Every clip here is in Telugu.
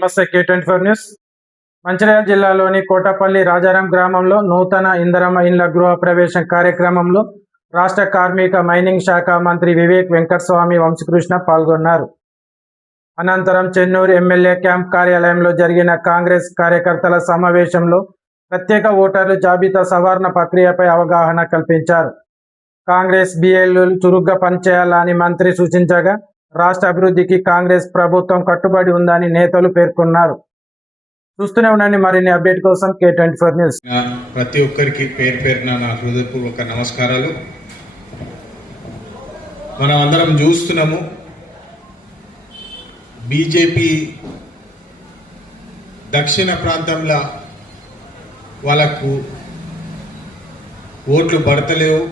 నమస్తే K24 న్యూస్. మంచిర్యాల జిల్లాలోని కోటపల్లి రాజారాం గ్రామంలో నూతన ఇందిరమ్మ ఇండ్ల గృహ ప్రవేశం కార్యక్రమంలో రాష్ట్ర కార్మిక మైనింగ్ శాఖ మంత్రి వివేక్ వెంకటస్వామి వంశకృష్ణ పాల్గొన్నారు. అనంతరం చెన్నూరు ఎమ్మెల్యే క్యాంప్ కార్యాలయంలో జరిగిన కాంగ్రెస్ కార్యకర్తల సమావేశంలో ప్రత్యేక ఓటర్లు జాబితా సవరణ ప్రక్రియపై అవగాహన కల్పించారు. కాంగ్రెస్ బిఎల్లు చురుగ్గా పనిచేయాలని మంత్రి సూచించగా రాష్ట్ర అభివృద్ధికి కాంగ్రెస్ ప్రభుత్వం కట్టుబడి ఉందని నేతలు పేర్కొన్నారు. చూస్తూనే ఉండండి మరిన్ని అప్డేట్ కోసం K24 న్యూస్. ప్రతి ఒక్కరికి పేరు పేరున నా హృదయపూర్వక నమస్కారాలు. మనం అందరం చూస్తున్నాము, బీజేపీ దక్షిణ ప్రాంతంలో వాళ్ళకు ఓట్లు పడతలేవు,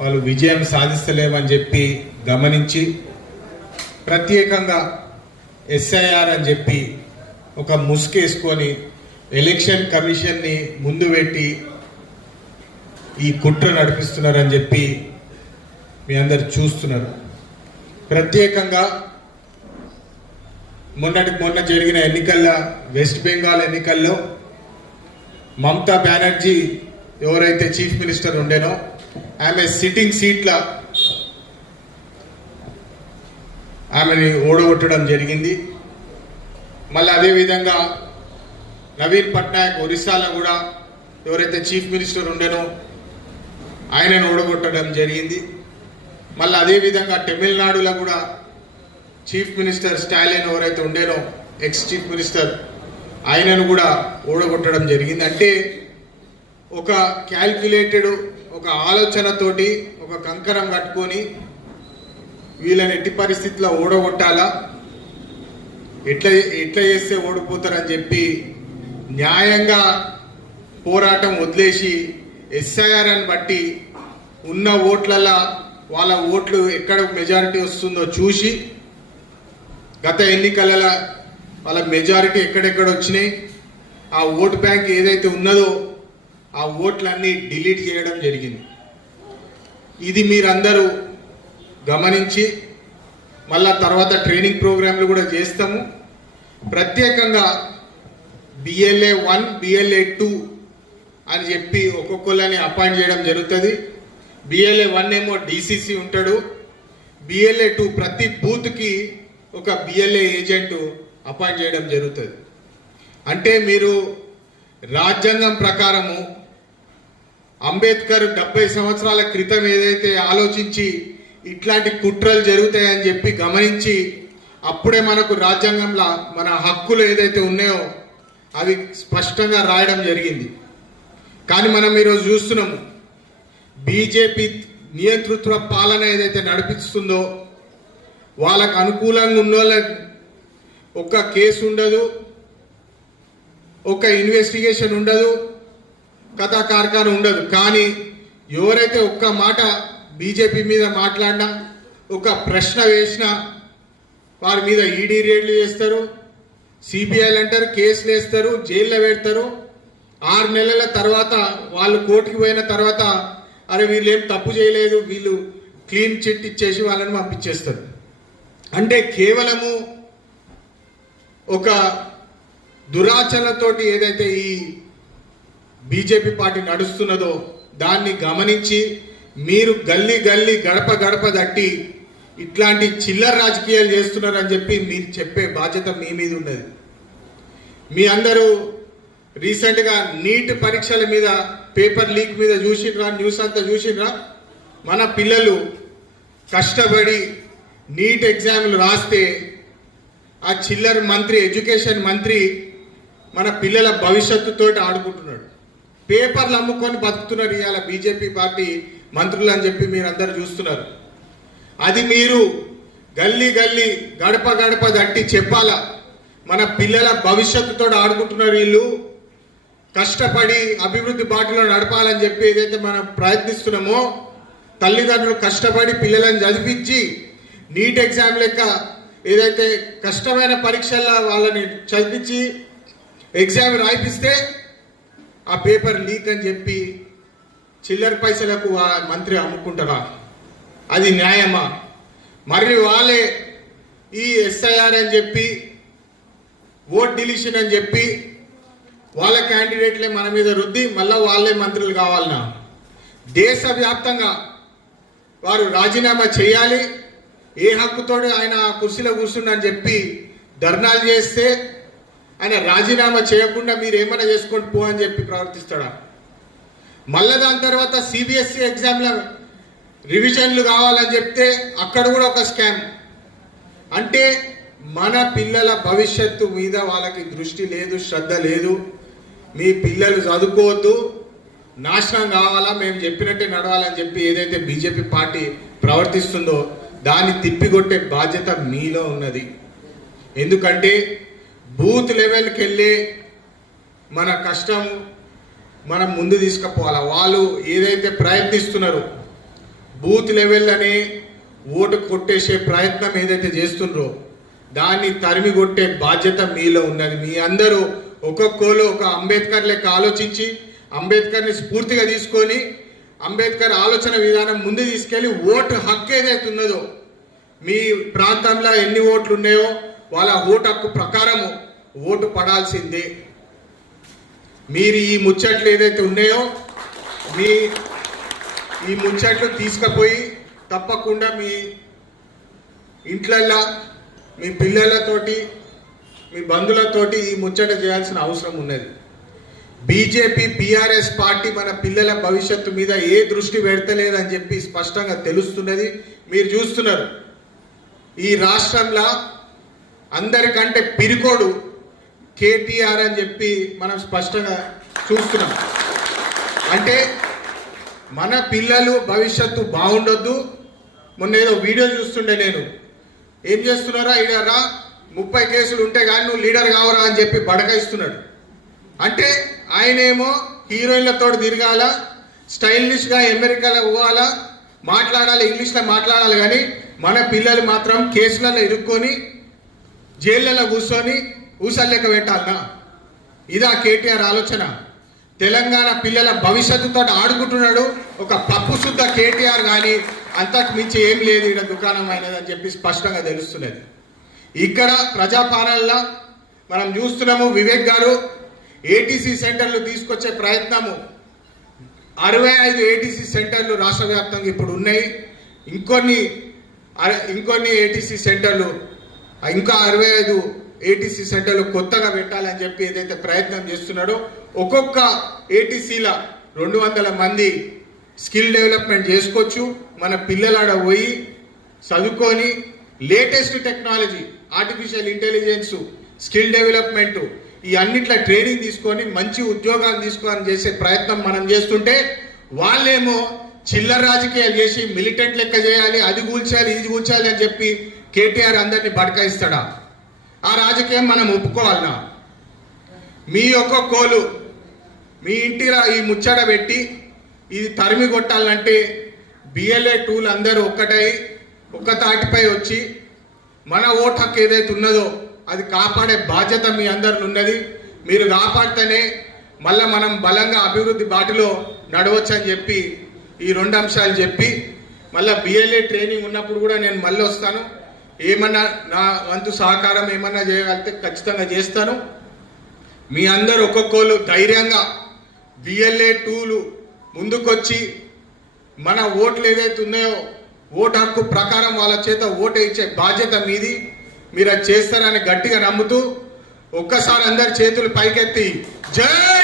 వాళ్ళు విజయం సాధిస్తలేమని చెప్పి గమనించి ప్రత్యేకంగా SIR అని చెప్పి ఒక ముసుకేసుకొని ఎలక్షన్ కమిషన్ని ముందు పెట్టి ఈ కుట్ర నడిపిస్తున్నారని చెప్పి మీ అందరు చూస్తున్నారు. ప్రత్యేకంగా మొన్న జరిగిన ఎన్నికల్లో, వెస్ట్ బెంగాల్ ఎన్నికల్లో మమతా బెనర్జీ ఎవరైతే చీఫ్ మినిస్టర్ ఉండేనో ఆమె సిట్టింగ్ సీట్ల ఆమెని ఓడగొట్టడం జరిగింది. మళ్ళీ అదేవిధంగా నవీన్ పట్నాయక్ ఒరిస్సాలో కూడా ఎవరైతే చీఫ్ మినిస్టర్ ఉండేనో ఆయనను ఓడగొట్టడం జరిగింది. మళ్ళీ అదేవిధంగా తమిళనాడులో కూడా చీఫ్ మినిస్టర్ స్టాలిన్ ఎవరైతే ఉండేనో ఎక్స్ చీఫ్ మినిస్టర్ ఆయనను కూడా ఓడగొట్టడం జరిగింది. అంటే ఒక క్యాల్కులేటెడ్ ఒక ఆలోచనతోటి ఒక కంకణం కట్టుకొని వీళ్ళని ఎట్టి పరిస్థితుల్లో ఓడగొట్టాలా, ఎట్లా చేస్తే ఓడిపోతారని చెప్పి న్యాయంగా పోరాటం వదిలేసి SIR అని బట్టి ఉన్న ఓట్లలో వాళ్ళ ఓట్లు ఎక్కడ మెజారిటీ వస్తుందో చూసి గత ఎన్నికలలో వాళ్ళ మెజారిటీ ఎక్కడెక్కడ వచ్చినాయి, ఆ ఓటు బ్యాంక్ ఏదైతే ఉన్నదో ఆ ఓట్లన్నీ డిలీట్ చేయడం జరిగింది. ఇది మీరందరూ గమనించి మళ్ళా తర్వాత ట్రైనింగ్ ప్రోగ్రాంలు కూడా చేస్తాము. ప్రత్యేకంగా BLA 1, BLA 2 అని చెప్పి ఒక్కొక్కళ్ళని అపాయింట్ చేయడం జరుగుతుంది. BLA 1 ఏమో DCC ఉంటాడు, BLA 2 ప్రతి బూత్కి ఒక BLA ఏజెంట్ అపాయింట్ చేయడం జరుగుతుంది. అంటే మీరు రాజ్యాంగం ప్రకారము అంబేద్కర్ 70 సంవత్సరాల క్రితం ఏదైతే ఆలోచించి ఇట్లాంటి కుట్రలు జరుగుతాయని చెప్పి గమనించి అప్పుడే మనకు రాజ్యాంగంలో మన హక్కులు ఏదైతే ఉన్నాయో అవి స్పష్టంగా రాయడం జరిగింది. కానీ మనం ఈరోజు చూస్తున్నాము, బీజేపీ నియంతృత్వ పాలన ఏదైతే నడిపిస్తుందో వాళ్ళకు అనుకూలంగా ఉన్న ఒక్క కేసు ఉండదు, ఒక ఇన్వెస్టిగేషన్ ఉండదు, కథా కార్ఖాన ఉండదు. కానీ ఎవరైతే ఒక్క మాట బీజేపీ మీద మాట్లాడినా, ఒక ప్రశ్న వేసినా వారి మీద ఈడీ రేడ్లు చేస్తారు, సిబిఐలు అంటారు, కేసులు వేస్తారు, జైల్లో పెడతారు. 6 నెలల తర్వాత వాళ్ళు కోర్టుకి పోయిన తర్వాత అరే వీళ్ళు ఏం తప్పు చేయలేదు, వీళ్ళు క్లీన్ చిట్ ఇచ్చేసి వాళ్ళని పంపించేస్తారు. అంటే కేవలము ఒక దురాచరణతోటి ఏదైతే ఈ బీజేపీ పార్టీ నడుస్తున్నదో దాన్ని గమనించి మీరు గల్లీ గల్లీ గడప గడప దట్టి ఇట్లాంటి చిల్లర రాజకీయాలు చేస్తున్నారని చెప్పి మీరు చెప్పే బాధ్యత మీ మీద ఉన్నది. మీ అందరూ రీసెంట్గా నీట్ పరీక్షల మీద పేపర్ లీక్ మీద చూసినరా, న్యూస్ అంతా చూసినరా? మన పిల్లలు కష్టపడి నీట్ ఎగ్జామ్లు రాస్తే ఆ చిల్లర మంత్రి, ఎడ్యుకేషన్ మంత్రి మన పిల్లల భవిష్యత్తుతో ఆడుకుంటున్నాడు. పేపర్లు అమ్ముకొని బతుకుతున్నారు ఇవాళ బీజేపీ పార్టీ మంత్రులు అని చెప్పి మీరు అందరు చూస్తున్నారు. అది మీరు గల్లీ గల్లీ గడప గడప దట్టి చెప్పాలా, మన పిల్లల భవిష్యత్తుతో ఆడుకుంటున్నారు, వీళ్ళు కష్టపడి అభివృద్ధి బాటలో నడపాలని చెప్పి ఏదైతే మనం ప్రయత్నిస్తున్నామో, తల్లిదండ్రులు కష్టపడి పిల్లలను చదివించి నీట్ ఎగ్జామ్ లెక్క ఏదైతే కష్టమైన పరీక్షల్లో వాళ్ళని చదివించి ఎగ్జామ్ రాయిపిస్తే ఆ పేపర్ లీక్ అని చెప్పి చిల్లర పైసలకు ఆ మంత్రి అమ్ముకుంటారా? అది న్యాయమా? మరి వాళ్ళే ఈ SIR అని చెప్పి ఓట్ డిలీషన్ అని చెప్పి వాళ్ళ క్యాండిడేట్లే మన మీద రుద్ది మళ్ళీ వాళ్ళే మంత్రులు కావాలన్నా దేశవ్యాప్తంగా వారు రాజీనామా చేయాలి, ఏ హక్కుతోడు ఆయన ఆ కుర్చీలో కూర్చుండని చెప్పి ధర్నాలు చేస్తే ఆయన రాజీనామా చేయకుండా మీరు ఏమైనా చేసుకొని పో అని చెప్పి ప్రవర్తిస్తాడా? మళ్ళీ దాని తర్వాత సిబిఎస్ఈ ఎగ్జామ్ల రివిజన్లు కావాలని చెప్తే అక్కడ కూడా ఒక స్కామ్. అంటే మన పిల్లల భవిష్యత్తు మీద వాళ్ళకి దృష్టి లేదు, శ్రద్ధ లేదు. మీ పిల్లలు చదువుకోవద్దు, నాశనం కావాలా, మేము చెప్పినట్టే నడవాలని చెప్పి ఏదైతే బీజేపీ పార్టీ ప్రవర్తిస్తుందో దాన్ని తిప్పికొట్టే బాధ్యత మీలో ఉన్నది. ఎందుకంటే బూత్ లెవెల్కి వెళ్ళి మన కష్టం మనం ముందు తీసుకుపోవాలా. వాళ్ళు ఏదైతే ప్రయత్నిస్తున్నారో బూత్ లెవెల్లోనే ఓటు కొట్టేసే ప్రయత్నం ఏదైతే చేస్తున్నారో దాన్ని తరిమి కొట్టే బాధ్యత మీలో ఉన్నది. మీ అందరూ ఒక్కొక్కరు ఒక అంబేద్కర్ లెక్క ఆలోచించి అంబేద్కర్ని స్ఫూర్తిగా తీసుకొని అంబేద్కర్ ఆలోచన విధానం ముందు తీసుకెళ్లి ఓటు హక్కు ఏదైతే ఉన్నదో మీ ప్రాంతంలో ఎన్ని ఓట్లు ఉన్నాయో వాళ్ళ ఓటు హక్కు ప్రకారము ఓటు పడాల్సిందే. మీరు ఈ ముచ్చట్లు ఏదైతే ఉన్నాయో ఈ ముచ్చట్లు తీసుకుపోయి తప్పకుండా మీ ఇంట్లల్లో మీ పిల్లలతోటి మీ బంధువులతోటి ఈ ముచ్చట చేయాల్సిన అవసరం ఉన్నది. బీజేపీ బీఆర్ఎస్ పార్టీ మన పిల్లల భవిష్యత్తు మీద ఏ దృష్టి పెడతలేదని చెప్పి స్పష్టంగా తెలుస్తున్నది. మీరు చూస్తున్నారు ఈ రాష్ట్రంలో అందరికంటే పిరికోడు కేటీఆర్ అని చెప్పి మనం స్పష్టంగా చూస్తున్నాం. అంటే మన పిల్లలు భవిష్యత్తు బాగుండొద్దు. మొన్న ఏదో వీడియో చూస్తుండే నేను, ఏం చేస్తున్నారా ఇడారా 30 కేసులు ఉంటే కానీ నువ్వు లీడర్ కావరా అని చెప్పి బడకాయిస్తున్నాడు. అంటే ఆయనేమో హీరోయిన్లతో తిరగాల, స్టైలిష్గా అమెరికాలో పోవాలా, మాట్లాడాలి, ఇంగ్లీష్లో మాట్లాడాలి. కానీ మన పిల్లలు మాత్రం కేసులలో ఇరుక్కొని జైళ్ళలో కూర్చొని ఊసల్లెక్క పెట్టాలనా? ఇదా కేటీఆర్ ఆలోచన? తెలంగాణ పిల్లల భవిష్యత్తుతో ఆడుకుంటున్నాడు ఒక పప్పు శుద్ధ కేటీఆర్. కానీ అంతకు మించి ఏం లేదు ఇక్కడ దుకాణం అయినదని చెప్పి స్పష్టంగా తెలుస్తున్నది. ఇక్కడ ప్రజాపాలనలో మనం చూస్తున్నాము, వివేక్ గారు ఏటీసీ సెంటర్లు తీసుకొచ్చే ప్రయత్నము 65 ఏటీసీ సెంటర్లు రాష్ట్ర వ్యాప్తంగా ఇప్పుడు ఉన్నాయి. ఇంకొన్ని ఏటీసీ సెంటర్లు ఇంకా 65 ఏటీసీ సెంటర్లు కొత్తగా పెట్టాలని చెప్పి ఏదైతే ప్రయత్నం చేస్తున్నాడో ఒక్కొక్క ఏటీసీల 200 మంది స్కిల్ డెవలప్మెంట్ చేసుకోవచ్చు. మన పిల్లలాడ పోయి చదువుకొని latest technology, artificial intelligence, skill development ఈ అన్నిట్ల ట్రైనింగ్ తీసుకొని మంచి ఉద్యోగాలు తీసుకోవాలని చేసే ప్రయత్నం మనం చేస్తుంటే వాళ్ళేమో చిల్లర రాజకీయాలు చేసి మిలిటెంట్ లెక్క చేయాలి, అది కూల్చాలి, ఇది కూల్చాలి అని చెప్పి కేటీఆర్ అందరినీ బడకాయిస్తాడా? ఆ రాజకీయం మనం ఒప్పుకోవాలనా? మీ యొక్క కోలు మీ ఇంటిరా ఈ ముచ్చట పెట్టి ఇది తరిమి కొట్టాలంటే బిఎల్ఏ టూలు అందరూ ఒక్కటై ఒక్క తాటిపై వచ్చి మన ఓటు హక్కు ఏదైతే ఉన్నదో అది కాపాడే బాధ్యత మీ అందరిలో ఉన్నది. మీరు కాపాడితేనే మళ్ళీ మనం బలంగా అభివృద్ధి బాటలో నడవచ్చు అని చెప్పి ఈ 2 అంశాలు చెప్పి మళ్ళీ బిఎల్ఏ ట్రైనింగ్ ఉన్నప్పుడు కూడా నేను మళ్ళీ వస్తాను. ఏమన్నా నా వంతు సహకారం ఏమన్నా చేయగలిగితే ఖచ్చితంగా చేస్తాను. మీ అందరు ఒక్కొక్కరు ధైర్యంగా బిఎల్ఏ టూలు ముందుకొచ్చి మన ఓట్లు ఏదైతే ఉన్నాయో ఓటు హక్కు ప్రకారం వాళ్ళ చేత ఓటు ఇచ్చే బాధ్యత మీది. మీరు అది చేస్తారని గట్టిగా నమ్ముతూ ఒక్కసారి అందరి చేతులు పైకెత్తి జై